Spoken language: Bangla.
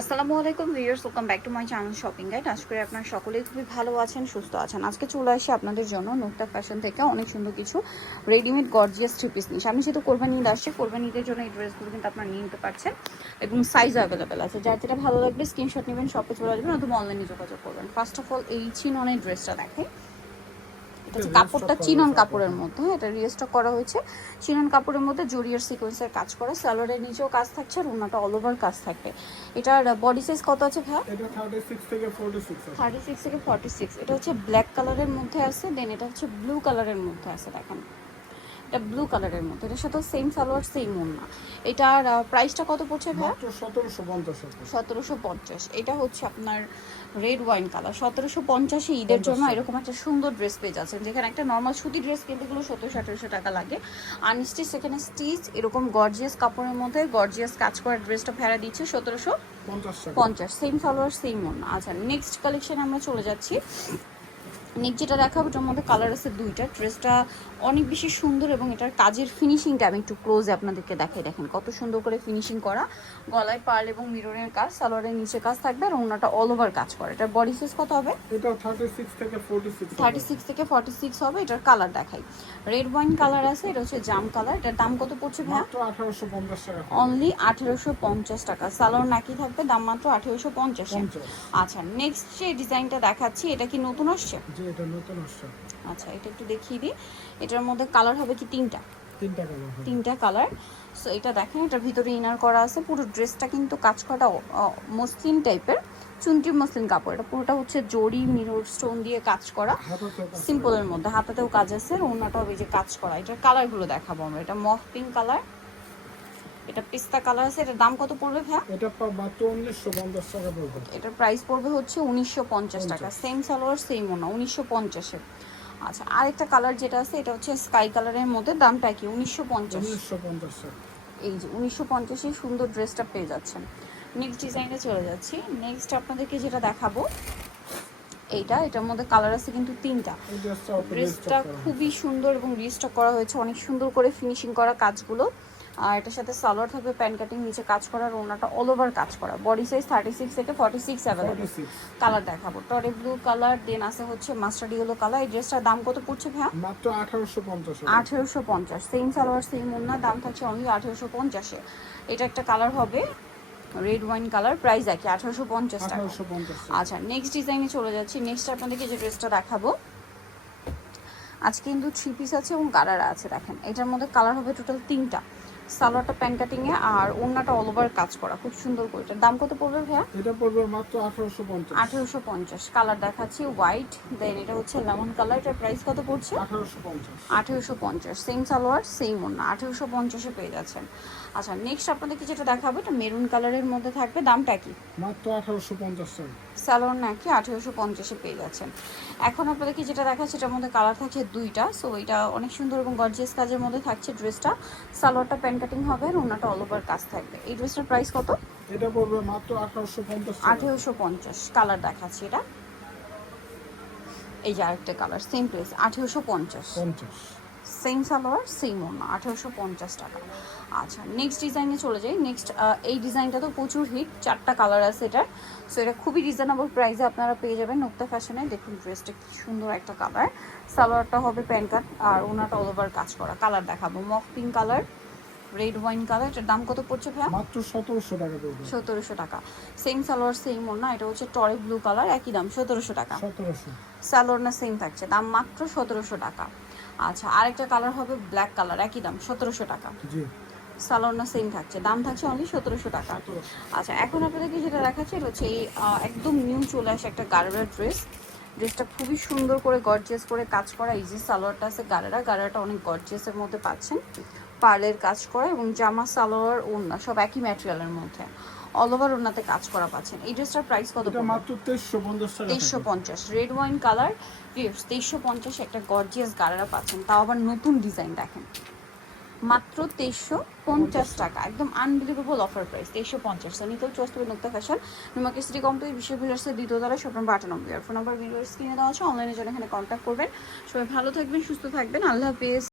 আসসালামু আলাইকুম viewers, welcome back to my channel shopping guide. আশা করি আপনারা সকলেই খুবই ভালো আছেন, সুস্থ আছেন। আজকে চলে আসি আপনাদের জন্য নুকতা ফ্যাশন থেকে অনেক সুন্দর কিছু রেডিমেড গর্জিয়াস থ্রি পিস নিয়ে। আমি যেহেতু কোরবানি ঈদ আসছে, কোরবানি ঈদের জন্য এই ড্রেসগুলো কিন্তু আপনারা নিয়ে নিতে পারছেন এবং সাইজ অ্যাভেলেবেল আছে। যার যেটা ভালো লাগবে স্ক্রিনশট নেবেন, শপে চলে আসবেন অথবা অনলাইনে যোগাযোগ করবেন। ফার্স্ট অফ অল এই চিননের ড্রেসটা দেখেন। এটা হচ্ছে কাপড়টা চিনন কাপড়ের মধ্যে, এটা রিস্টক করা হয়েছে চিনন কাপড়ের মধ্যে জরিয়ার সিকোয়েন্সের কাজ করা। সালোয়ারের নিচেও কাজ থাকছে আর ওনাটা অল ওভার কাজ থাকবে। এটার বডি সাইজ কত আছে ভাই? এটা 36 থেকে 46 আছে। 36 থেকে 46। এটা হচ্ছে ব্ল্যাক কালারের মধ্যে আছে, দেন এটা হচ্ছে ব্লু কালারের মধ্যে আছে। দেখেন এটা ব্লু কালারের মধ্যে, এটার সাথে সেম সালোয়ার সেম ওড়না। এটার প্রাইসটা কত পড়ছে ভাই? মাত্র 1750 টাকা। 1750। এটা হচ্ছে আপনার রেড ওয়াইন কালার। 1750 ঈদের জন্য এরকম একটা সুন্দর ড্রেস পেয়ে যাচ্ছেন, যেখানে একটা নর্মাল সুতি ড্রেস কিনতে গেলে 1700-1800 টাকা লাগে। আনস্টিচ, সেখানে স্টিচ এরকম গর্জিয়াস কাপড়ের মধ্যে গর্জিয়াস কাজ করা ড্রেসটা ফেরা দিচ্ছে 1750। সেম সালোয়ার সেম ওড়না। আচ্ছা, নেক্সট কালেকশন আমরা চলে যাচ্ছি। নেক্সট যেটা দেখাবো, এটার মধ্যে কালার আছে দুইটা। ড্রেসটা অনেক বেশি সুন্দর এবং এটার কাজের ফিনিশিংটা আমি একটু ক্লোজে আপনাদেরকে দেখাই। দেখেন কত সুন্দর করে ফিনিশিং করা, গলায় পার্ল এবং মিররের কাজ, সালোয়ারের নিচে কাজ থাকবে আর ওনাটা অল ওভার কাজ করে। এটার বডি সাইজ কত হবে? এটা 36 থেকে 46। 36 থেকে 46 হবে। এটার কালার দেখাই, রেড ওয়াইন কালার আছে, এটা হচ্ছে জাম কালার। এটার দাম কত পড়ছে ভাই? মাত্র 1850 টাকা। অনলি 1850 টাকা। সালোয়ার নাকি থাকবে, দাম মাত্র 1850। আচ্ছা, নেক্সট যে ডিজাইনটা দেখাচ্ছি, এটা কি নতুন আসছে? জি, এটা নতুন আসছে। আচ্ছা, এটা একটু দেখিয়ে দিই। এটার মধ্যে কালার হবে কি তিনটা? তিনটা কালার। সো এটা দেখেন, এটার ভিতরে ইনার করা আছে। পুরো ড্রেসটা কিন্তু কাজ করা মসলিন টাইপের, চুনটি মসলিন কাপড়। এটা পুরোটা হচ্ছে জরি মিরর স্টোন দিয়ে কাজ করা, সিম্পলের মধ্যে। হাতাতেও কাজ আছে, ওড়নাটাও হবে যে কাজ করা। এটার কালারগুলো দেখাবো আমরা। এটা মফ পিঙ্ক কালার, এটা পিস্তা কালার আছে। এটার দাম কত পড়বে ভাইয়া? এটা মাত্র 1950 টাকা পড়বে। এটার প্রাইস পড়বে হচ্ছে 1950 টাকা। সেম সালোয়ার সেম ওড়না, 1950-এ। আচ্ছা, আরেকটা কালার যেটা আছে, এটা হচ্ছে স্কাই কালারের মধ্যে, দামটা কি? 1950। এই যে 1950-এ সুন্দর ড্রেসটা পেয়ে যাচ্ছেন। নেক্সট ডিজাইনে চলে যাচ্ছি। নেক্সট আপনাদেরকে যেটা দেখাবো, এটার মধ্যে কালার আছে কিন্তু তিনটা। ড্রেসটা খুবই সুন্দর এবং রিস্টক করা হয়েছে, অনেক সুন্দর করে ফিনিশিং করা কাজগুলো। আর এটার সাথে সালোয়ার থাকবে প্যান্ট কাটিং, নিচে কাজ করা, আর ওনাটা অল ওভার কাজ করা। বডি সাইজ 36 থেকে 46 অ্যাভেলেবল। কালার দেখাবো, টরে ব্লু কালার, দেন আছে হচ্ছে মাস্টার্ড ইয়েলো কালার। এই ড্রেসটার দাম কত পড়ছে ভাইয়া? মাত্র 1850। 1850। সেম সালোয়ার সেম ওড়না, দাম থাকছে অনলি 1850-এ। এটা একটা কালার হবে রেড ওয়াইন কালার, প্রাইস একই 1850 টাকা। আচ্ছা, নেক্সট ডিজাইনে চলে যাচ্ছি। নেক্সট আপনাদেরকে যে ড্রেসটা দেখাবো, আজকে কিন্তু থ্রি পিস আছে এবং গারারা আছে। দেখেন এটার মধ্যে কালার হবে টোটাল তিনটা। সালোয়ারটা প্যান্ট কাটিংয়ে আর ওড়নাটা অল ওভার কাজ করা, খুব সুন্দর করে। এটার দাম কত পড়বে ভাইয়া? এটা পড়বে মাত্র 1850। 1850। কালার দেখাচ্ছি হোয়াইট, দেন এটা হচ্ছে লেমন কালার। এটার প্রাইস কত পড়ছে? 1850। 1850। সেম সালোয়ার সেম ওড়না, 1850-এ পেয়ে যাচ্ছেন। আচ্ছা, নেক্সট আপনাদেরকে যেটা দেখাবো, এটা মেরুন কালারের মধ্যে থাকবে, দামটা কি? মাত্র 1850 টাকা। সালোয়ার নাকি 1850-এ পেয়ে যাচ্ছেন। এখন আপনাদেরকে যেটা দেখাচ্ছে, এটার মধ্যে কালার থাকছে দুইটা। সো এটা অনেক সুন্দর এবং গর্জিয়াস কাজের মধ্যে থাকছে ড্রেসটা। সালোয়ারটা প্যান্ট কাটিং হবে আর ওড়নাটা অল ওভার কাজ থাকবে। এই ড্রেসটার প্রাইস কত? এটা পড়বে মাত্র 1850 টাকা। 1850। কালার দেখাচ্ছি এটা, এই যে আরেকটা colour, same price 1850। Same salwar same ওড়না, 1850 টাকা। আচ্ছা, নেক্সট ডিজাইনে চলে যাই। নেক্সট এই ডিজাইনটা তো প্রচুর হিট, চারটা কালার আছে এটার। সো এটা খুবই রিজনেবল প্রাইসে আপনারা পেয়ে যাবেন নুকতা ফ্যাশনে। দেখুন ড্রেসটা কি সুন্দর একটা কালার। সালোয়ারটা হবে প্যান্ট কাট আর ওনাটা অল ওভার কাজ করা। কালার দেখাবো, মফ pink colour, red wine colour. এটার দাম কত পড়ছে ভাইয়া? মাত্র 1700 টাকা পড়বে। 1700 টাকা। সেম সালোয়ার সেম ওড়না। এটা হচ্ছে টরে ব্লু কালার, একই দাম 1700 টাকা। 1700। সালোয়ার না সেম থাকছে, দাম মাত্র 1700 টাকা। আচ্ছা, আরেকটা কালার হবে ব্ল্যাক কালার, একই দাম 1700 টাকা। জি, সালোয়ার না সেম থাকছে, দাম থাকছে অনলি 1700 টাকা। আচ্ছা, এখন আপনাদেরকে যেটা দেখাচ্ছি, এটা হচ্ছে একদম নিউ চলে আসে একটা গারারা ড্রেস। ড্রেসটা খুবই সুন্দর করে গর্জিয়াস করে কাজ করা। এই যে সালোয়ারটা আছে গারারাটা অনেক গর্জিয়াসের মধ্যে পাচ্ছেন, পার্লের কাজ করা এবং জামা সালোয়ার ওড়না সব একই ম্যাটেরিয়ালের মধ্যে, অল ওভার ওড়নাতে কাজ করা পাচ্ছেন। এই ড্রেসটার প্রাইস কত? এটা মাত্র 2350 টাকা। 2350। রেড ওয়াইন কালার, 2350 একটা গর্জিয়াস গারারা পাচ্ছেন, তাও আবার নতুন ডিজাইন। দেখেন মাত্র 2350 টাকা, একদম আনবিলিভেবল অফার প্রাইস। 2350। সো নিতেও চলে আসবে নুকতা ফ্যাশন, নিউমার্ক সিটি কমপ্লেক্স, বিশ্ব ভিলার্সের দ্বিতীয় তলায়, শপ নম্বর 98। ফোন নাম্বার ভিডিওর স্ক্রিনে দেওয়া আছে, অনলাইনে জন্য এখানে কন্ট্যাক্ট করবেন। সবাই ভালো থাকবেন, সুস্থ থাকবেন, আল্লাহ হাফেজ।